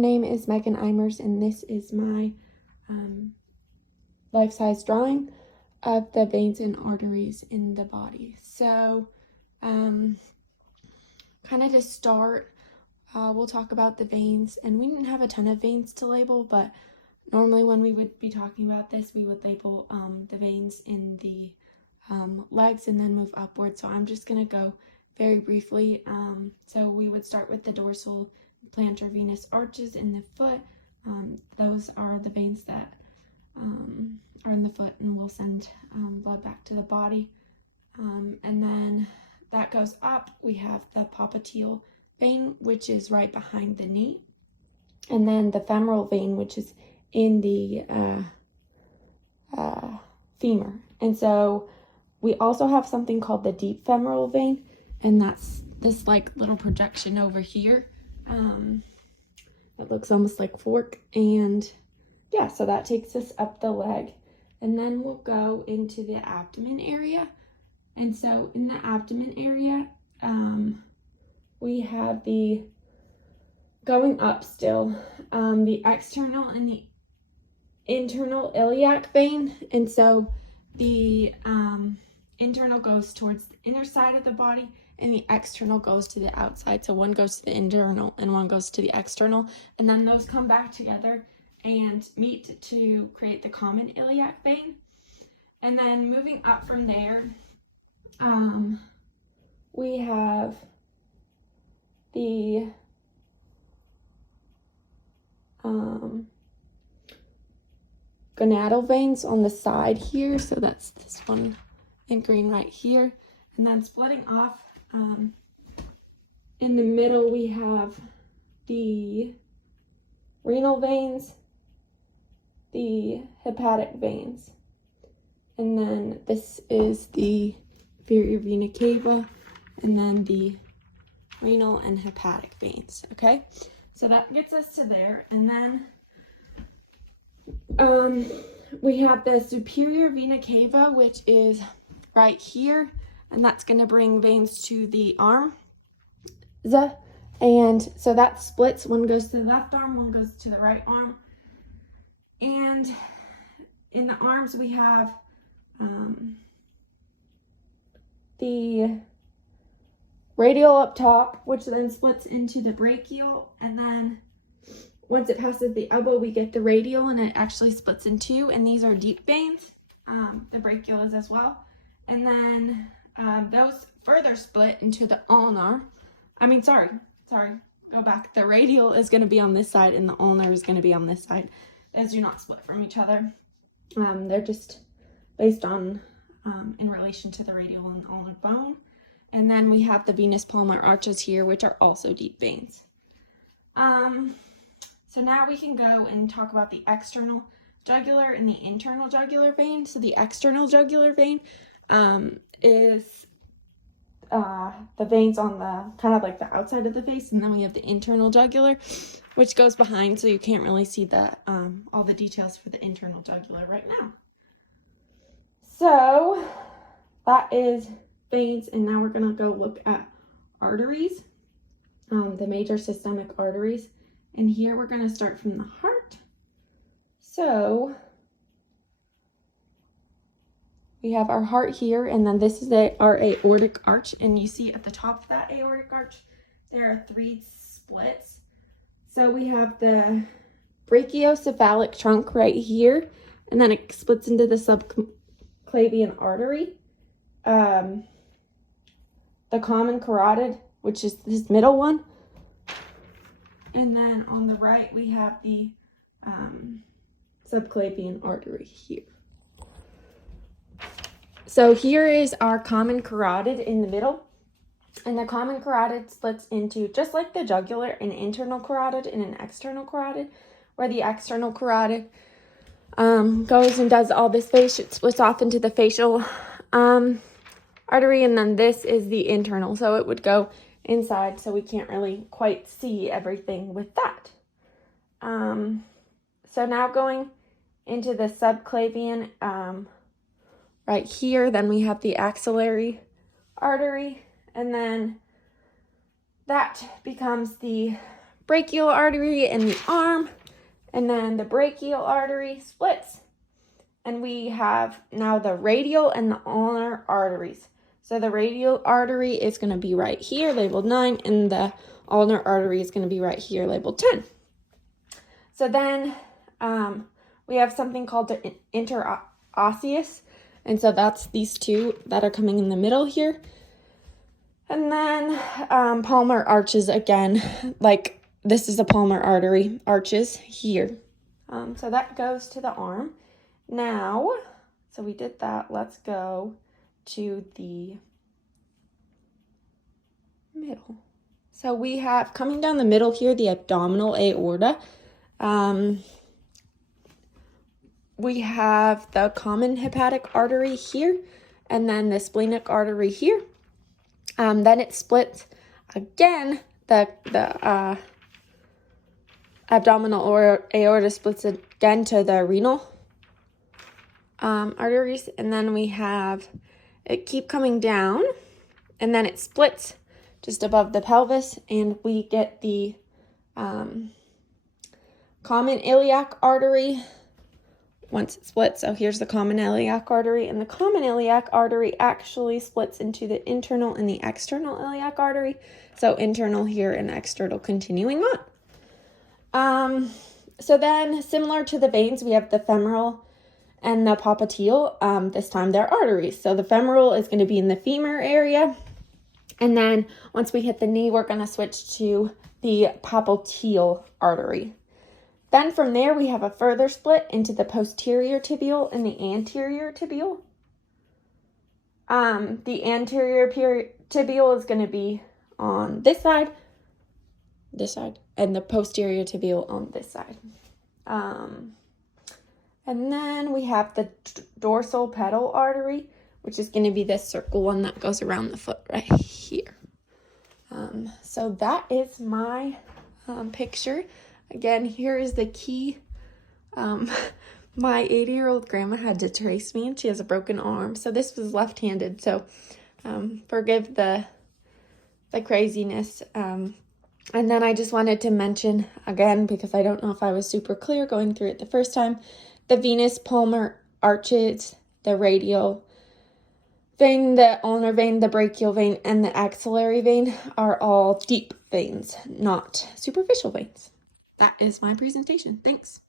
name is Megan Eimers, and this is my life-size drawing of the veins and arteries in the body. So, kind of to start, we'll talk about the veins, and we didn't have a ton of veins to label, but normally when we would be talking about this, we would label the veins in the legs and then move upward. So I'm just going to go very briefly. So we would start with the dorsal plantar venous arches in the foot. Those are the veins that are in the foot and will send blood back to the body. And then that goes up. We have the popliteal vein, which is right behind the knee. And then the femoral vein, which is in the femur. And so we also have something called the deep femoral vein, and that's this like little projection over here. It looks almost like a fork, and yeah, so that takes us up the leg. And then we'll go into the abdomen area. And so in the abdomen area, we have the, going up still, the external and the internal iliac vein. And so the internal goes towards the inner side of the body, and the external goes to the outside. So one goes to the internal and one goes to the external, and then those come back together and meet to create the common iliac vein. And then moving up from there, we have the gonadal veins on the side here. So that's this one in green right here. And then splitting off, in the middle, we have the renal veins, the hepatic veins. And then this is the inferior vena cava, and then the renal and hepatic veins, okay? So that gets us to there. And then we have the superior vena cava, which is right here, and that's going to bring veins to the arm. And so that splits. One goes to the left arm, one goes to the right arm. And in the arms, we have the radial up top, which then splits into the brachial. And then once it passes the elbow, we get the radial, and it actually splits in two. And these are deep veins. The brachial is as well. And then those further split into the ulnar. Go back. The radial is going to be on this side, and the ulnar is going to be on this side. Those do not split from each other. They're just based on, in relation to the radial and ulnar bone. And then we have the venous palmar arches here, which are also deep veins. So now we can go and talk about the external jugular and the internal jugular vein. So the external jugular vein is the veins on the kind of like the outside of the face, and then we have the internal jugular, which goes behind, so you can't really see the all the details for the internal jugular right now. So that is veins, and now we're gonna go look at arteries, the major systemic arteries, and here we're gonna start from the heart. So we have our heart here, and then this is our aortic arch, and you see at the top of that aortic arch, there are three splits. So we have the brachiocephalic trunk right here, and then it splits into the subclavian artery. The common carotid, which is this middle one. And then on the right, we have the subclavian artery here. So here is our common carotid in the middle, and the common carotid splits into, just like the jugular, an internal carotid and an external carotid, where the external carotid goes and does all this facial, it splits off into the facial artery, and then this is the internal, so it would go inside, so we can't really quite see everything with that. So now going into the subclavian, right here, then we have the axillary artery, and then that becomes the brachial artery in the arm, and then the brachial artery splits. And we have now the radial and the ulnar arteries. So the radial artery is going to be right here, labeled 9, and the ulnar artery is going to be right here, labeled 10. So then we have something called the interosseous, and so that's these two that are coming in the middle here. And then palmar arches again, like this is a palmar artery, arches here. So that goes to the arm. Now, so we did that. Let's go to the middle. So we have, coming down the middle here, the abdominal aorta. We have the common hepatic artery here, and then the splenic artery here. Then it splits again. The abdominal aorta splits again to the renal arteries, and then we have it keep coming down, and then it splits just above the pelvis, and we get the common iliac artery once it splits. So here's the common iliac artery, and the common iliac artery actually splits into the internal and the external iliac artery. So internal here and external continuing on. So then, similar to the veins, we have the femoral and the popliteal. This time they're arteries. So the femoral is going to be in the femur area. And then once we hit the knee, we're going to switch to the popliteal artery. Then from there, we have a further split into the posterior tibial and the anterior tibial. The anterior tibial is going to be on this side, and the posterior tibial on this side. And then we have the dorsal pedal artery, which is going to be this circle one that goes around the foot right here. So that is my picture. Again, here is the key. My 80-year-old grandma had to trace me, and she has a broken arm. So this was left-handed. So forgive the craziness. And then I just wanted to mention, again, because I don't know if I was super clear going through it the first time, the venous palmar arches, the radial vein, the ulnar vein, the brachial vein, and the axillary vein are all deep veins, not superficial veins. That is my presentation. Thanks.